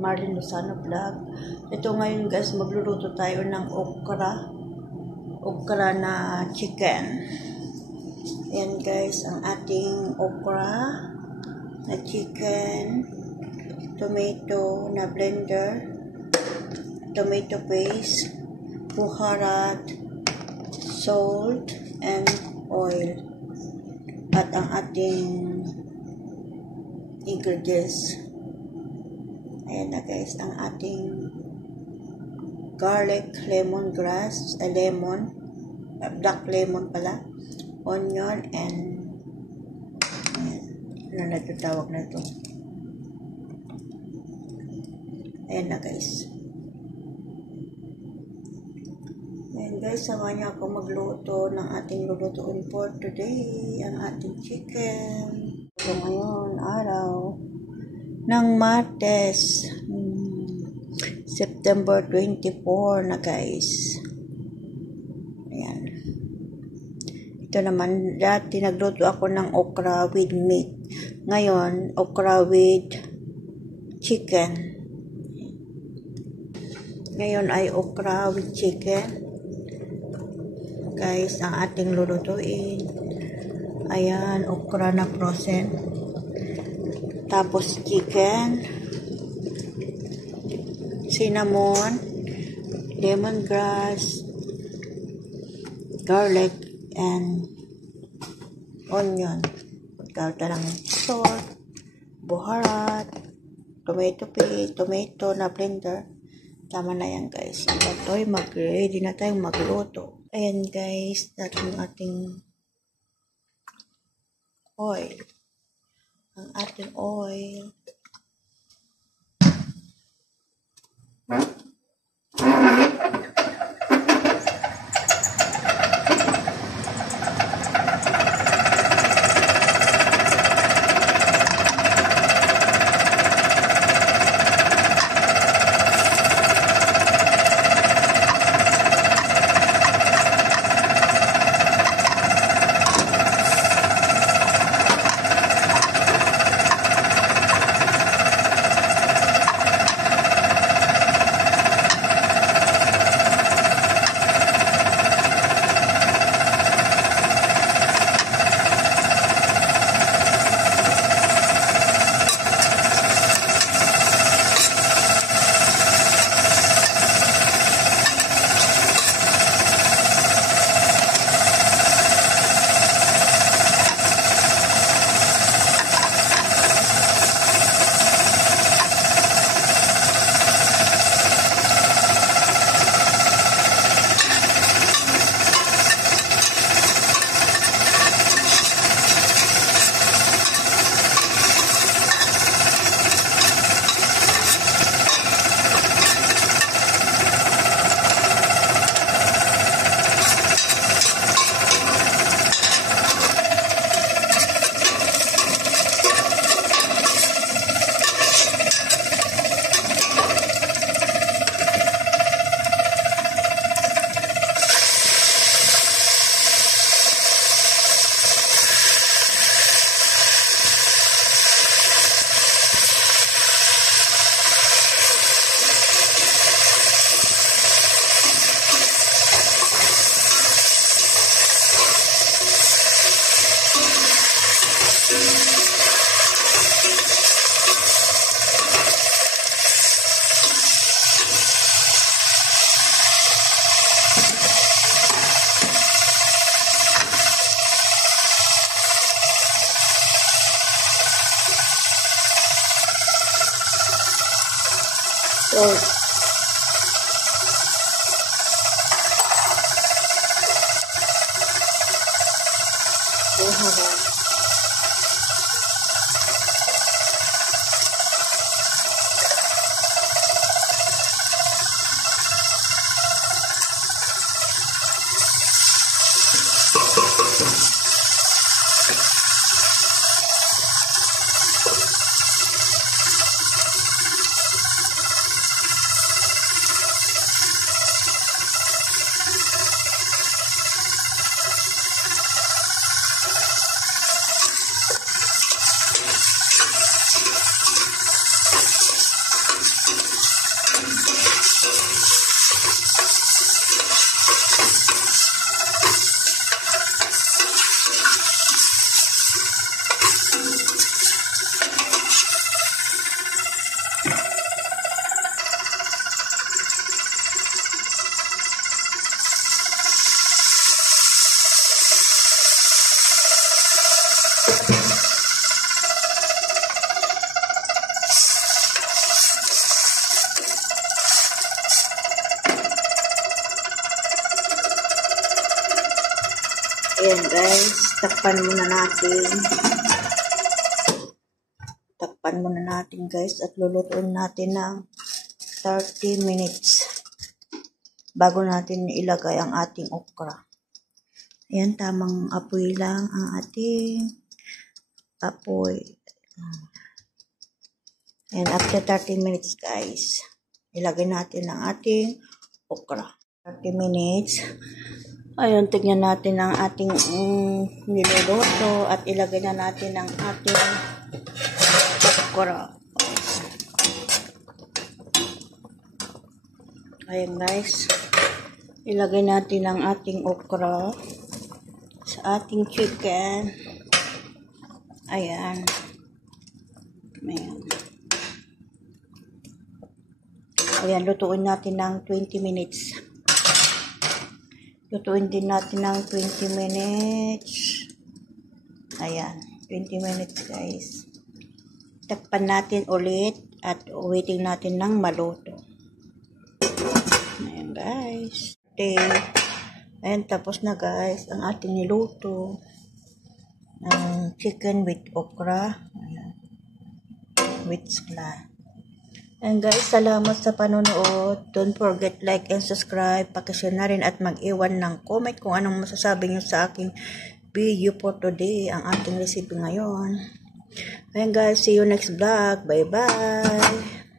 Marlene Lozano Vlog. Ito ngayon guys, magluluto tayo ng okra na chicken. Ayan guys, ang ating okra na chicken, tomato na blender, tomato paste, buharat, salt, and oil. At ang ating ingredients. Ayan na guys, ang ating garlic, lemongrass, black lemon pala, onion, and ano na ito tawag na ito. Ayan na guys. Ayan guys, sama niyo ako magluto ng ating lulutuin for today, ang ating chicken. So ngayon, araw ng Martes, September 24 na guys. Ayan. Ito naman, dati nagluto ako ng okra with meat. Ngayon, okra with chicken. Ngayon ay okra with chicken. Guys, ang ating lulutuin. Ayan, okra na frozen. Tapos chicken, cinnamon, lemongrass, garlic, and onion. Kauta lang salt, buharat, tomato paste, tomato na blender. Tama na yan guys. Ito'y mag-ready na tayong magluto. Ayan guys, natin ating oil. Ang ating oil. Salt. Buharat. Ayan guys, takpan muna natin. Takpan muna natin guys at lulutuin natin ng 30 minutes bago natin ilagay ang ating okra. Ayan, tamang apoy lang ang ating apoy. And after 30 minutes guys, ilagay natin ang ating okra. 30 minutes. Ayun, tignan natin ang ating niluluto at ilagay na natin ang ating okra. Ayan guys, ilagay natin ang ating okra sa ating chicken. Ayan. Ayan. Ayan, lutuin natin ng 20 minutes. Lutuin din natin ng 20 minutes. Ayan, 20 minutes guys. Takpan natin ulit at waiting natin ng maluto. Ayan guys. Okay. Ayan, tapos na guys ang ating niluto. Chicken with okra. Ayan. With skla. And guys, salamat sa panonood. Don't forget like and subscribe. Pakishare na rin at mag-iwan ng comment kung anong masasabi nyo sa aking video for today. Ang ating recipe ngayon. Ayan guys, see you next vlog. Bye bye.